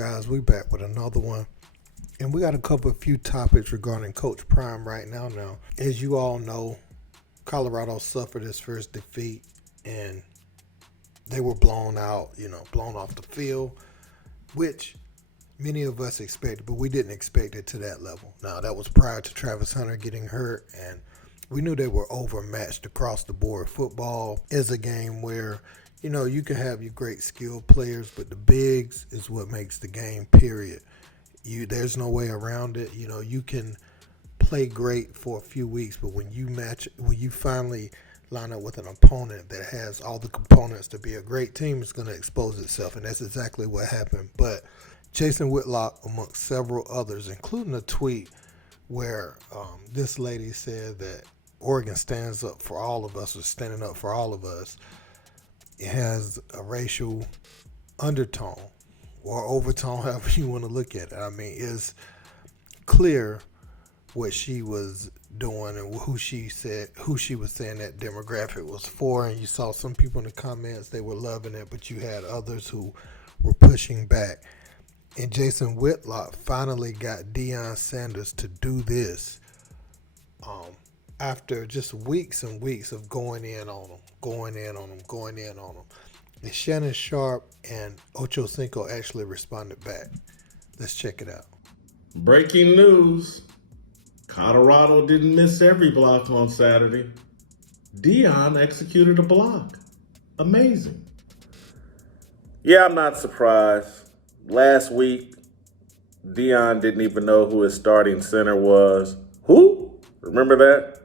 guys? We back with another one. And we got a few topics regarding Coach Prime right now. Now, as you all know, Colorado suffered its first defeat and they were blown out, blown off the field, which many of us expected, but we didn't expect it to that level. Now, that was prior to Travis Hunter getting hurt, and we knew they were overmatched across the board. Football is a game where, you can have your great skilled players, but the bigs is what makes the game, period. There's no way around it. You can play great for a few weeks, but when you finally line up with an opponent that has all the components to be a great team, it's going to expose itself, and that's exactly what happened. But Jason Whitlock, amongst several others, including a tweet where this lady said that Oregon stands up for all of us, or standing up for all of us, it has a racial undertone or overtone, however you want to look at it. I mean, it's clear what she was doing and who she was saying that demographic was for. And you saw some people in the comments, they were loving it, but you had others who were pushing back. And Jason Whitlock finally got Deion Sanders to do this after just weeks and weeks of going in on him. And Shannon Sharpe and Ochocinco actually responded back. Let's check it out. Breaking news. Colorado didn't miss every block on Saturday. Deion executed a block. Amazing. Yeah, I'm not surprised. Last week, Deion didn't even know who his starting center was. Who? Remember that?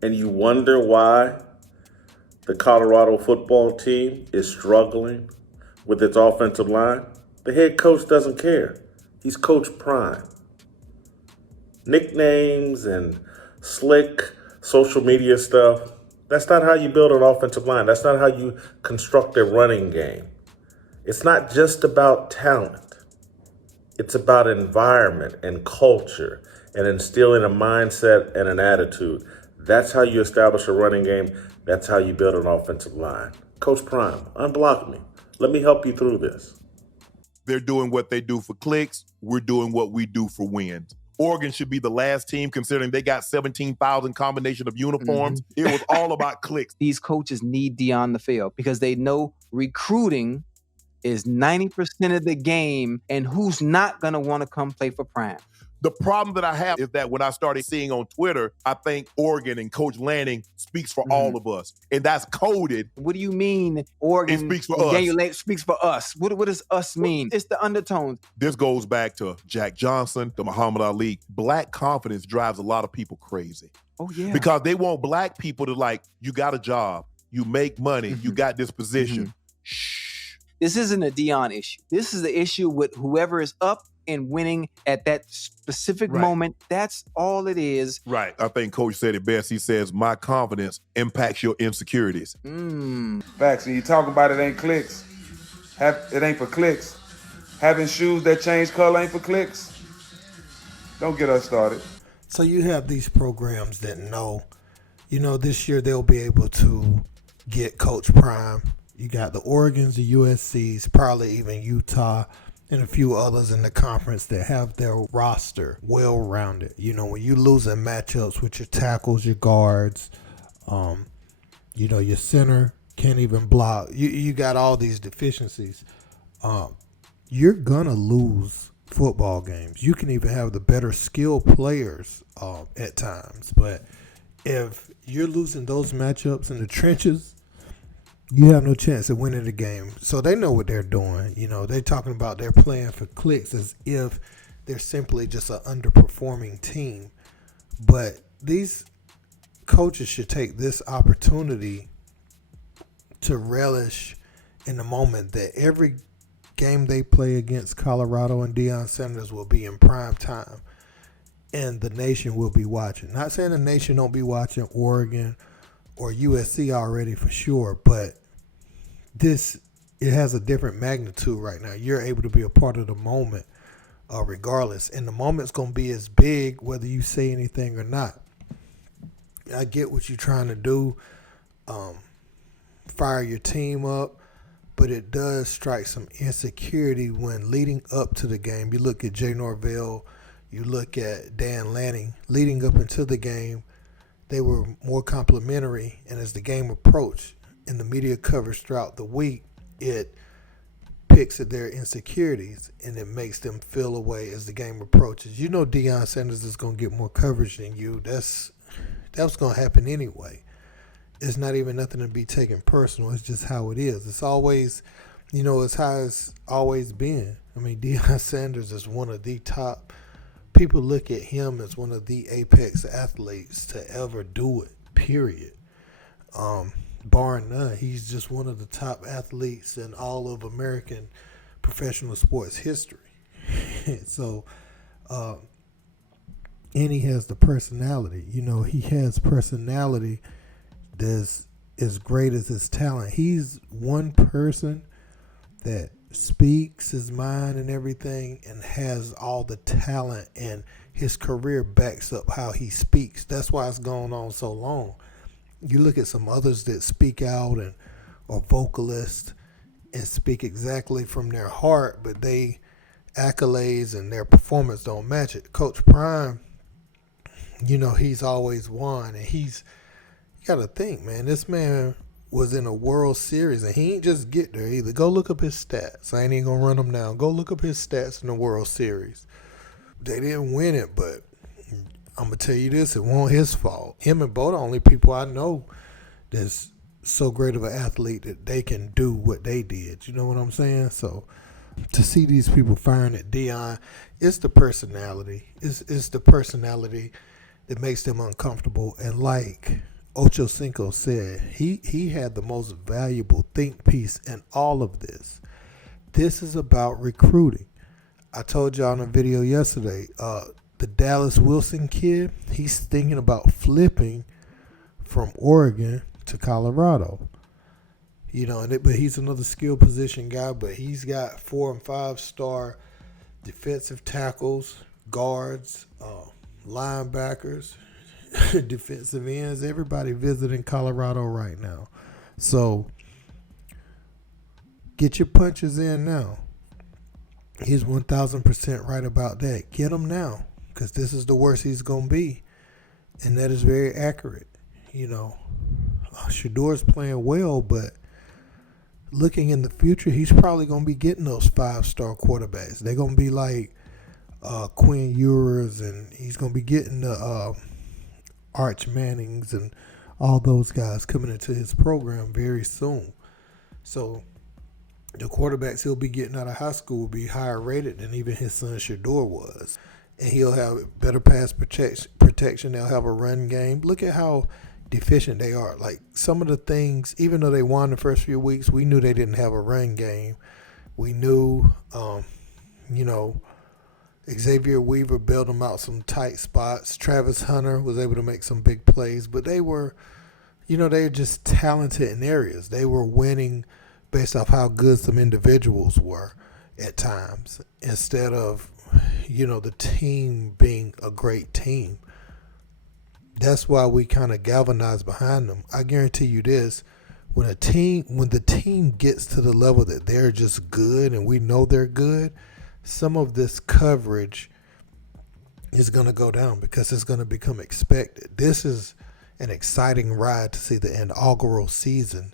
And you wonder why the Colorado football team is struggling with its offensive line? The head coach doesn't care. He's Coach Prime. Nicknames and slick social media stuff, that's not how you build an offensive line. That's not how you construct a running game. It's not just about talent. It's about environment and culture and instilling a mindset and an attitude. That's how you establish a running game. That's how you build an offensive line. Coach Prime, unblock me. Let me help you through this. They're doing what they do for clicks. We're doing what we do for wins. Oregon should be the last team, considering they got 17,000 combination of uniforms. It was all about clicks. These coaches need Deion to fail because they know recruiting is 90% of the game, and who's not going to want to come play for Prime. The problem that I have is that when I started seeing on Twitter, I think Oregon and Coach Lanning speaks for all of us. And that's coded. What do you mean Oregon? It speaks for us. Daniel Lake speaks for us. What does us mean? It's the undertones. This goes back to Jack Johnson, to Muhammad Ali. Black confidence drives a lot of people crazy. Oh, yeah. Because they want black people to you got a job, you make money, you got this position. Shh. This isn't a Deion issue. This is the issue with whoever is up and winning at that specific moment. That's all it is. Right. I think Coach said it best. He says, my confidence impacts your insecurities. Facts. And you talk about it ain't clicks. It ain't for clicks. Having shoes that change color ain't for clicks. Don't get us started. So you have these programs that know, this year they'll be able to get Coach Prime. You got the Oregons, the USCs, probably even Utah, and a few others in the conference that have their roster well-rounded. When you losing matchups with your tackles, your guards, your center can't even block. You got all these deficiencies. You're going to lose football games. You can even have the better skilled players at times. But if you're losing those matchups in the trenches, you have no chance of winning the game. So they know what they're doing. They're talking about they're playing for clicks as if they're simply just an underperforming team. But these coaches should take this opportunity to relish in the moment that every game they play against Colorado and Deion Sanders will be in prime time. And the nation will be watching. Not saying the nation don't be watching Oregon or USC already for sure, but it has a different magnitude right now. You're able to be a part of the moment regardless. And the moment's going to be as big whether you say anything or not. I get what you're trying to do. Fire your team up. but it does strike some insecurity when leading up to the game. You look at Jay Norvell, you look at Dan Lanning, leading up into the game, they were more complimentary, and as the game approached in the media coverage throughout the week, it picks at their insecurities and it makes them feel away as the game approaches. You know Deion Sanders is going to get more coverage than you. That's going to happen anyway. It's not even nothing to be taken personal. It's just how it is. It's always, it's how it's always been. I mean, Deion Sanders is one of the top. People look at him as one of the apex athletes to ever do it, period. Bar none. He's just one of the top athletes in all of American professional sports history. So, and he has the personality. He has personality that's as great as his talent. He's one person that speaks his mind and everything and has all the talent, and his career backs up how he speaks. That's why it's gone on so long. You look at some others that speak out and are vocalists and speak exactly from their heart, but they accolades and their performance don't match it. Coach Prime, he's always won, and you got to think, man, this man was in a World Series, and he ain't just get there either. Go look up his stats. I ain't even going to run them down. Go look up his stats in the World Series. They didn't win it, but I'm going to tell you this, it wasn't his fault. Him and Bo the only people I know that's so great of an athlete that they can do what they did. You know what I'm saying? So to see these people firing at Deion, it's the personality. It's the personality that makes them uncomfortable. And like Ochocinco said, he had the most valuable think piece in all of this. This is about recruiting. I told y'all in a video yesterday, the Dallas Wilson kid, he's thinking about flipping from Oregon to Colorado. But he's another skill position guy, but he's got 4 and 5 star defensive tackles, guards, linebackers, defensive ends, everybody visiting Colorado right now. So get your punches in now. He's 1,000% right about that. Get him now, because this is the worst he's going to be. And that is very accurate. Shador's playing well, but looking in the future, he's probably going to be getting those 5-star quarterbacks. They're going to be like Quinn Ewers, and he's going to be getting the Arch Mannings and all those guys coming into his program very soon. So the quarterbacks he'll be getting out of high school will be higher rated than even his son Shador was. And he'll have better pass protection. They'll have a run game. Look at how deficient they are. Like some of the things, even though they won the first few weeks, we knew they didn't have a run game. We knew, Xavier Weaver bailed them out some tight spots. Travis Hunter was able to make some big plays, but they were just talented in areas. They were winning based off how good some individuals were at times, instead of, the team being a great team. That's why we kind of galvanize behind them. I guarantee you this, when the team gets to the level that they're just good and we know they're good, some of this coverage is going to go down because it's going to become expected. This is an exciting ride to see the inaugural season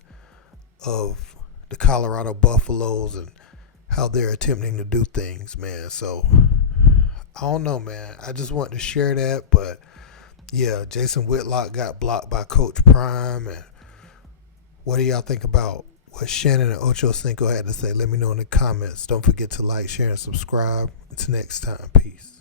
of the Colorado Buffaloes and how they're attempting to do things, man. So, I don't know, man. I just want to share that, but yeah, Jason Whitlock got blocked by Coach Prime. And what do y'all think about what Shannon and Ochocinco had to say? Let me know in the comments. Don't forget to like, share, and subscribe. Until next time, peace.